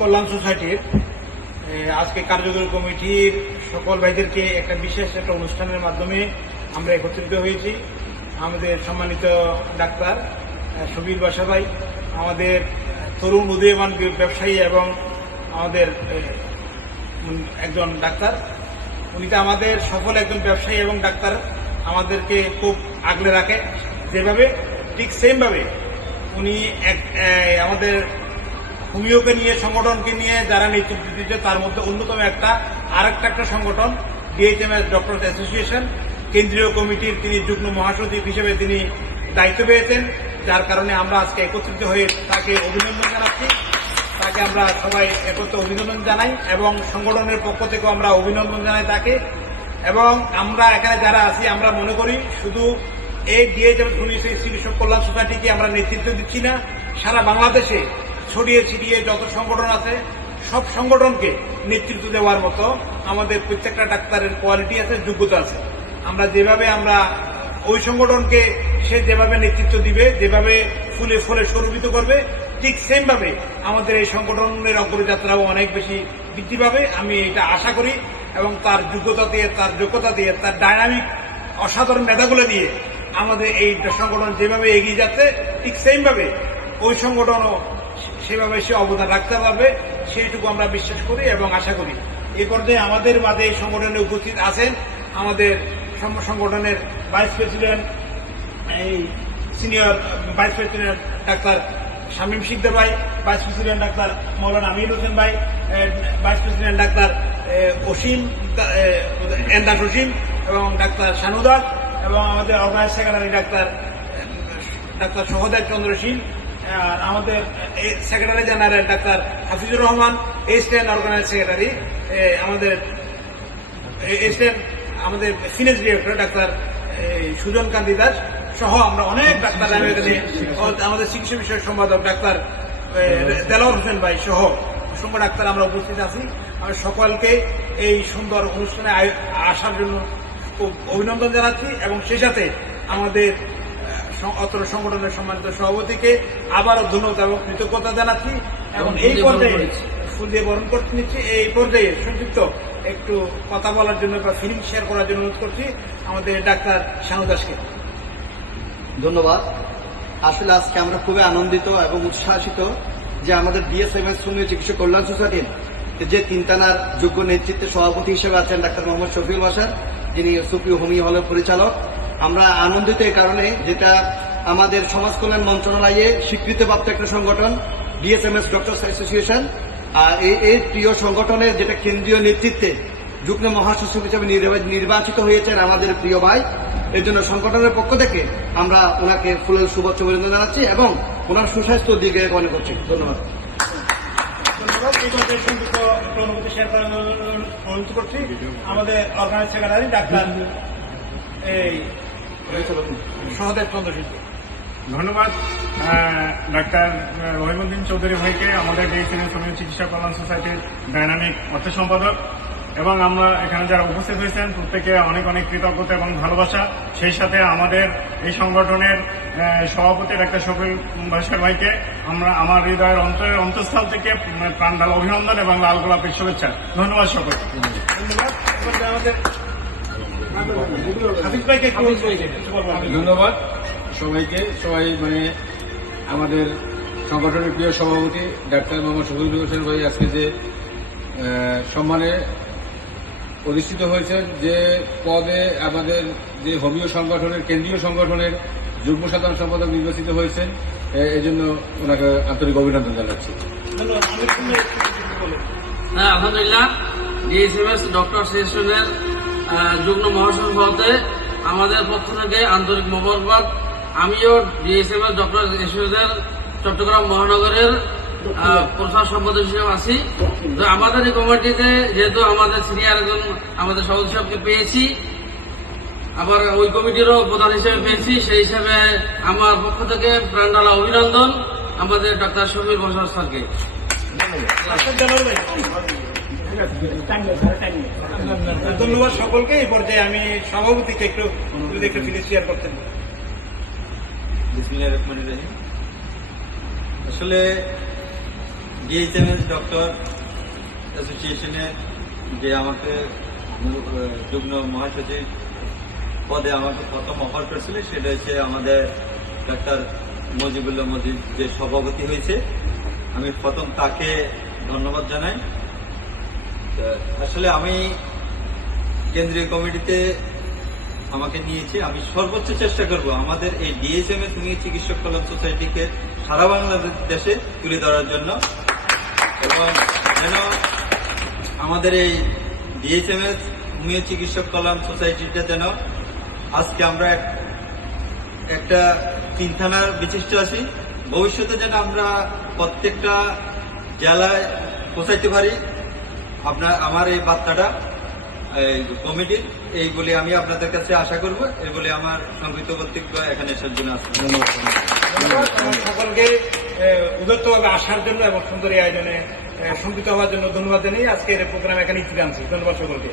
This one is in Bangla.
কল্যাণ সোসাইটির আজকে কার্যকরী কমিটির সকল ভাইদেরকে একটা বিশেষ একটা অনুষ্ঠানের মাধ্যমে আমরা একত্রিত হয়েছি। আমাদের সম্মানিত ডাক্তার সুবীর বাসা ভাই, আমাদের তরুণ উদীয়মান ব্যবসায়ী এবং আমাদের একজন ডাক্তার, উনি তো আমাদের সফল একজন ব্যবসায়ী এবং ডাক্তার, আমাদেরকে খুব আগলে রাখে যেভাবে, ঠিক সেমভাবে উনি আমাদের হোমিওকে নিয়ে, সংগঠনকে নিয়ে যারা নেতৃত্ব দিচ্ছে তার মধ্যে অন্যতম আরেকটা সংগঠন ডিএইচএমএস ডক্টরস অ্যাসোসিয়েশন কেন্দ্রীয় কমিটির তিনি যুগ্ম মহাসচিব হিসেবে তিনি দায়িত্ব পেয়েছেন, যার কারণে আমরা আজকে একত্রিত হয়ে তাকে অভিনন্দন জানাচ্ছি। তাকে আমরা সবাই একত্রে অভিনন্দন জানাই এবং সংগঠনের পক্ষ থেকেও আমরা অভিনন্দন জানাই তাকে। এবং আমরা এখানে যারা আছি আমরা মনে করি শুধু এই ডিএইচএমএস চিকিৎসক কল্যাণ সোসাইটিকে আমরা নেতৃত্ব দিচ্ছি না, সারা বাংলাদেশে ছড়িয়ে ছিটিয়ে যত সংগঠন আছে সব সংগঠনকে নেতৃত্ব দেওয়ার মতো আমাদের প্রত্যেকটা ডাক্তারের কোয়ালিটি আছে, যোগ্যতা আছে। আমরা ওই সংগঠনকে সে যেভাবে নেতৃত্ব দিবে, যেভাবে ফুলে ফুলে সুরভিত করবে, ঠিক সেমভাবে আমাদের এই সংগঠনের অগ্রযাত্রাও অনেক বেশি বৃদ্ধি পাবে, আমি এটা আশা করি। এবং তার যোগ্যতা দিয়ে, তার যোগ্যতা দিয়ে, তার ডাইনামিক অসাধারণ নেতাগুলো দিয়ে আমাদের এই সংগঠন যেভাবে এগিয়ে যাচ্ছে, ঠিক সেমভাবে ওই সংগঠনও সেভাবে সে অবদান রাখতে পারবে, সেইটুকু আমরা বিশ্বাস করি এবং আশা করি। এই পর্যায়ে আমাদের মাঝে এই সংগঠনে উপস্থিত আছেন আমাদের সংগঠনের ভাইস প্রেসিডেন্ট, এই senior vice president doctor Shamim Sikdar ভাই, vice president doctor Maulana Amir Hossain ভাই, ভাইস প্রেসিডেন্ট ডাক্তার অসীম এন্দাস অসীম এবং ডাক্তার শানুদাস, এবং আমাদের organise secretary doctor Sahadev Chandra Shil, আর আমাদের secretary general doctor Hafizur Rahman, assistant organise secretary আমাদের senior director doctor Sujan Kanti Das সহ আমরা অনেক ডাক্তার, আমাদের চিকিৎসা বিষয়ক সম্পাদক ডাক্তার দেলাওয়ার হোসেন ভাই সহ অসংখ্য ডাক্তার আমরা উপস্থিত আছি। আমি সকলকে এই সুন্দর অনুষ্ঠানে আসার জন্য খুব অভিনন্দন জানাচ্ছি এবং সেই সাথে আমাদের অত্র সংগঠনের সম্মানিত সভাপতিকে আবারও ধন্যবাদ এবং কৃতজ্ঞতা জানাচ্ছি। এবং এই পর্যায়ে ফুল দিয়ে বরণ করতে নিচ্ছি। এই পর্যায়ে সংক্ষিপ্ত একটু কথা বলার জন্য বা ফিলিং শেয়ার করার জন্য অনুরোধ করছি আমাদের ডাক্তার শানু দাসকে। ধন্যবাদ। আসলে আজকে আমরা খুবই আনন্দিত এবং উৎসাহিত যে আমাদের ডিএইচএমএস হোমিও চিকিৎসক কল্যাণ সোসাইটির যে তিনটানার যোগ্য নেতৃত্বে সভাপতি হিসেবে আছেন ডাক্তার মোহাম্মদ শফিউল বাসার, যিনি সুপ্রিয় হোমিও হলের পরিচালক। আমরা আনন্দিত এই কারণে, যেটা আমাদের সমাজ কল্যাণ মন্ত্রণালয়ে স্বীকৃতিপ্রাপ্ত একটা সংগঠন ডিএইচএমএস ডক্টরস অ্যাসোসিয়েশন, এই প্রিয় সংগঠনের যেটা কেন্দ্রীয় নেতৃত্বে যুগ্ম মহাসচিব হিসেবে নির্বাচিত হয়েছেন আমাদের প্রিয় ভাই। এর জন্য সংগঠনের পক্ষ থেকে আমরা ওনাকে ফুলের শুভেচ্ছা অভিনন্দন জানাচ্ছি এবং ওনার সুস্বাস্থ্য দিকে মনে করছি। ধন্যবাদ। আমাদের organise secretary doctor Sahadev Chandra শীল। ধন্যবাদ ডাক্তার রহিমউদ্দিন চৌধুরী ভাইকে, আমাদের ডিএইচএমএস হোমিও চিকিৎসা কল্যাণ সোসাইটির ডাইনামিক অর্থ সম্পাদক, এবং আমরা এখানে যারা উপস্থিত হয়েছেন প্রত্যেকে অনেক অনেক কৃতজ্ঞতা এবং ভালোবাসা। সেই সাথে আমাদের এই সংগঠনের সভাপতি ডাক্তার শফিউল বাসার ভাইকে আমার হৃদয়ের অন্তঃস্থল থেকে প্রাণঢালা অভিনন্দন এবং লাল গোলাপের শুভেচ্ছা। ধন্যবাদ সকলকে। ধন্যবাদ সবাইকে। আমাদের সংগঠনের প্রিয় সভাপতি ডাক্তার মোহাম্মদ শফিউল হোসেন ভাই আজকে যে সম্মানে অধিষ্ঠিত হয়েছেন, যে পদে আমাদের যে হোমিও সংগঠনের কেন্দ্রীয় সংগঠনের যুগ্ম সাধারণ সম্পাদক নির্বাচিত হয়েছেন, এই জন্য ওনাকে আন্তরিক অভিনন্দন জানাচ্ছি। হ্যাঁ, আলহামদুলিল্লাহ। ডিএইচএমএস ডক্টর অ্যাসোসিয়েশনের যুগ্ম মহাসচিব পদে আমাদের পক্ষ থেকে আন্তরিক মোবারকবাদ। আমিও ডিএইচএমএস ডক্টর অ্যাসোসিয়েশনের চট্টগ্রাম মহানগরের প্রচার সম্পাদক হিসেবে আছি। তো আমাদের এই কমিটিতে যেহেতু আমাদের সিনিয়র একজন আমাদের সভাপতি সাহেবকে পেয়েছি, আবার ওই কমিটিরও প্রধান হিসেবে পেয়েছি, সেই হিসাবে আমার পক্ষ থেকে প্রাণঢালা অভিনন্দন আমাদের ডাক্তার শফিউল বাসার স্যারকে। ধন্যবাদ সকলকে। এই পর্যায়ে আমি সভাপতিকে একটু ফিলিং শেয়ার করতেন। আসলে ডিএইচএমএস ডক্টর অ্যাসোসিয়েশনের যে আমাকে যুগ্ম মহাসচিব পদে আমাকে প্রথম অফার করেছিল সেটা হচ্ছে আমাদের ডাক্তার মজিবুল্লাহ মজিব যে সভাপতি হয়েছে, আমি প্রথম তাকে ধন্যবাদ জানাই। আসলে আমি কেন্দ্রীয় কমিটিতে আমাকে নিয়েছে, আমি সর্বোচ্চ চেষ্টা করব আমাদের এই ডিএসএমএস হোমিও চিকিৎসক কল্যাণ সোসাইটিকে সারা বাংলাদেশে তুলে ধরার জন্য, এবং যেন আমাদের এই ডিএসএমএস হোমিও চিকিৎসক কল্যাণ সোসাইটিটা যেন আজকে আমরা একটা 3 থানার বিশিষ্ট আছি, ভবিষ্যতে যেন আমরা প্রত্যেকটা জেলায় পৌঁছাইতে পারি। আমার এই বার্তাটা কমিটির এই বলে আমি আপনাদের কাছে আশা করব, এই বলে আমার সংক্ষিপ্ত বক্তব্য এখানে এসার জন্য আসছে। সকলকে উদত্তভাবে আসার জন্য এবং সুন্দর এই আয়োজনে সংযুক্ত হওয়ার জন্য ধন্যবাদ জানিয়ে আজকের প্রোগ্রাম এখানে ইতি টানছি। ধন্যবাদ সকলকে।